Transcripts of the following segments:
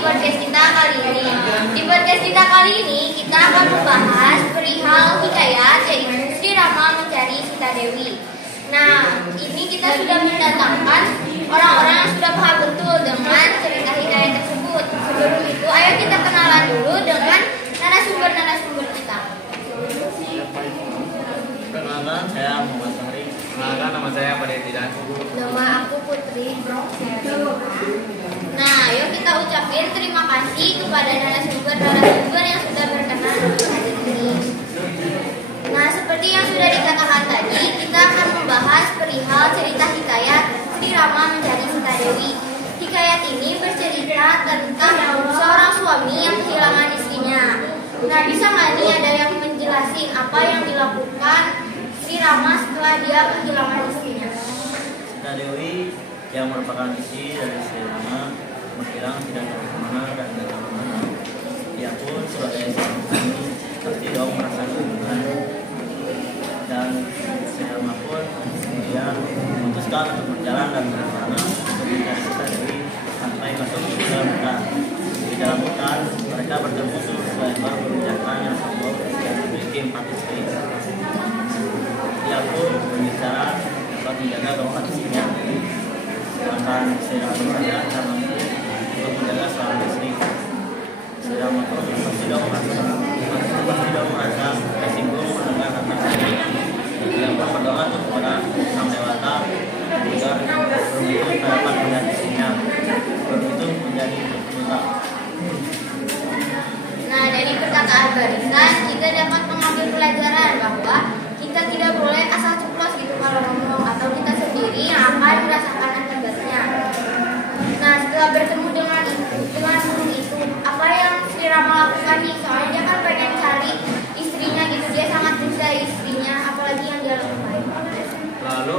podcast kita kali ini. Di podcast kita kali ini kita akan membahas perihal hikayat, yaitu Sri Rama mencari Sita Dewi. Nah, ini kita sudah mendatangkan orang-orang yang sudah paham betul dengan cerita hikayat tersebut. Sebelum itu, ayo kita kenalan dulu dengan narasumber kita. Perkenalkan, saya Muhammad Fahri. Perkenalkan, nama saya Pak Tidak. Nama aku Putri. Nah, ayo kita ucapin terima kasih kepada narasumber yang sudah berkenan untuk hadir ini. Nah, seperti yang sudah dikatakan tadi, kita akan membahas perihal cerita hikayat Sri Rama mencari Sita Dewi. Hikayat ini bercerita tentang seorang suami yang kehilangan istrinya. Nah, bisa nggak nih ada yang menjelasin apa yang dilakukan Sri Rama setelah dia kehilangan istrinya? Sita Dewi yang merupakan istri dari Sri Rama menghilang tidak tahu kemana dan tidak tahu kemana. Ia pun sebagai seorang suami pasti dong merasa kebingungan, dan Sri Rama pun kemudian memutuskan untuk berjalan dan berencana untuk mencari Sita Dewi sampai masuk ke dalam hutan. Di dalam hutan mereka bertemu seekor burung jantan yang sombong dan memiliki 4 istri. Ia pun berbicara dapat menjaga keempat istrinya. Sedangkan Sri Rama saja tak mampu untuk menjaga seorang istri. Sri Rama pun pasti dong merasa tersinggung mendengar tentang ini. Ia pun berdoa kepada Sang Dewata agar burung itu dapat melihat istrinya. Burung itu menjadi buta. Nah, dari perkataan barisan kita dapat mengambil pelajaran bahwa kita tidak boleh asal ceplos gitu kalau ngomong, atau kita sendiri yang akan merasakan akibatnya. Nah, setelah bertemu dengan burung itu, apa yang Sri Rama lakukan nih? Soalnya dia kan pengen cari istrinya gitu, dia sangat mencintai istrinya, apalagi yang dia lakukan. Lalu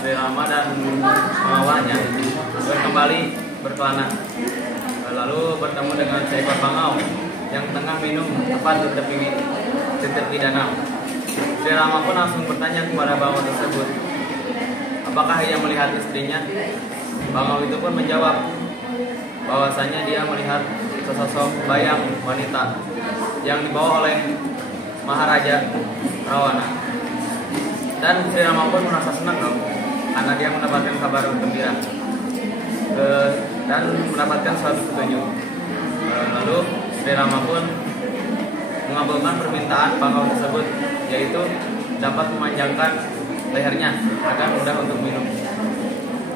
Sri Rama dan pengawalnya kembali berkelana. Lalu bertemu dengan seekor bangau yang tengah minum tepat di tepi danau. Sri Rama pun langsung bertanya kepada bangau tersebut, apakah ia melihat istrinya? Bangau itu pun menjawab bahwasanya dia melihat sesosok bayang wanita yang dibawa oleh Maharaja Rawana. Dan Sri Rama pun merasa senang dong, karena dia mendapatkan kabar gembira dan mendapatkan suatu petunjuk. Lalu Sri Rama pun mengabulkan permintaan bangau tersebut, yaitu dapat memanjangkan lehernya agar mudah untuk minum.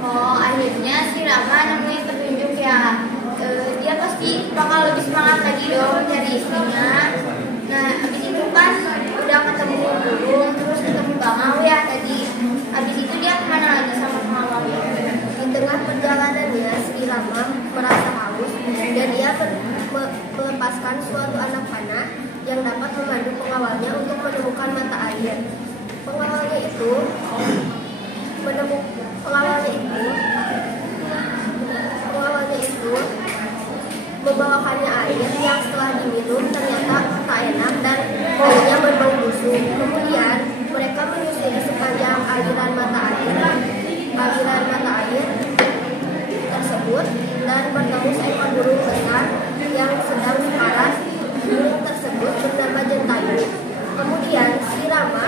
Oh, akhirnya Sri Rama nemuin petunjuk ya. Dia pasti bakal lebih semangat lagi dong cari istrinya. Nah, habis itu kan udah ketemu burung, terus ketemu bangau ya tadi. Habis itu dia kemana lagi sama pengawalnya? Di tengah perjalanannya, Sri Rama merasa haus dan dia melepaskan suatu anak panah yang dapat memandu pengawalnya untuk menemukan mata air. Pengawalnya itu membawakannya air yang setelah diminum ternyata tak enak dan baunya berbau busuk. Kemudian mereka menyusuri sepanjang aliran mata air tersebut dan bertemu seekor burung besar yang sedang sekarat. Burung tersebut bernama Jentayu. Kemudian Sri Rama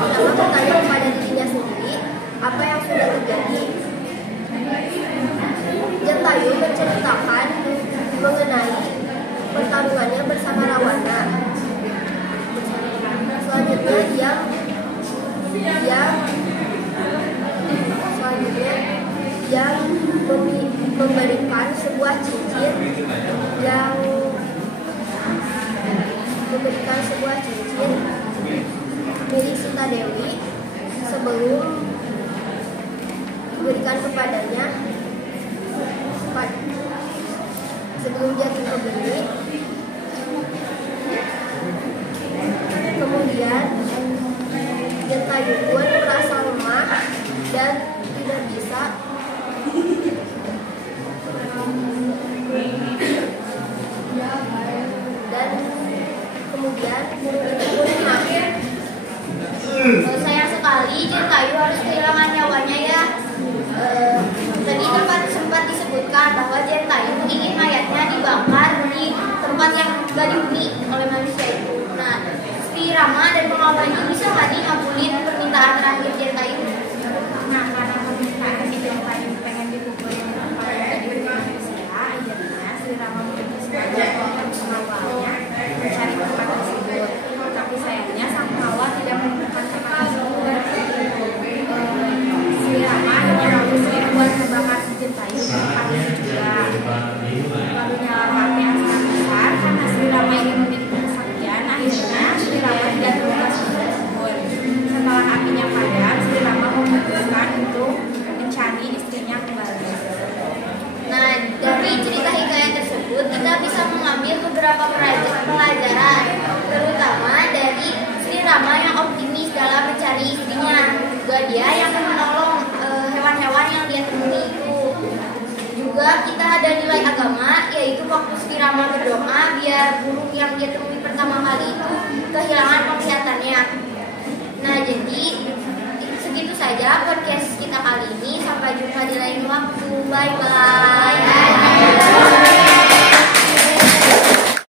bertanya kepada dirinya sendiri apa yang sudah terjadi. Jentayu menceritakan mengenai pertarungannya bersama Rawana. Selanjutnya dia memberikan sebuah cincin milik Sita Dewi sebelum diberikan kepadanya sebelum dia kembali. Kemudian Jentayu pun merasa lemah dan tidak bisa kemudian burung itu pun mati. Sayang sekali Jentayu harus kehilangan nyawanya ya. Jentayu ingin mayatnya dibakar di tempat yang gak dihuni oleh manusia itu. Nah, Sri Rama dan pengawalnya bisa nggak nih ngabulin permintaan terakhir Jentayu? Nah, karena permintaan Jentayu pengen dikumpulin para dari manusia, akhirnya Sri Rama memutuskan pengawalnya mencari tempat tersebut. Tapi sayangnya sang pengawal tidak menemukan tempat tersebut. Sri Rama akhirnya memutuskan buat membakar si Jentayu di tempatnya juga. Lalu nyalakan api yang sangat besar karena Sri Rama ingin memiliki kesaktian. Akhirnya Sri Rama tidak terluka tersebut. Setelah apinya padam, Sri Rama memutuskan untuk mencari istrinya kembali. Nah, dari cerita hikayat tersebut kita bisa mengambil beberapa pelajaran, terutama dari Sri Rama yang optimis dalam mencari istrinya. Juga dia yang menolong hewan-hewan yang dia temui itu. Juga kita ada nilai agama, yaitu waktu Sri Rama berdoa biar burung yang dia temui pertama kali itu kehilangan penglihatannya. Nah, jadi segitu saja podcast kita kali ini. Sampai jumpa di lain waktu. Bye-bye.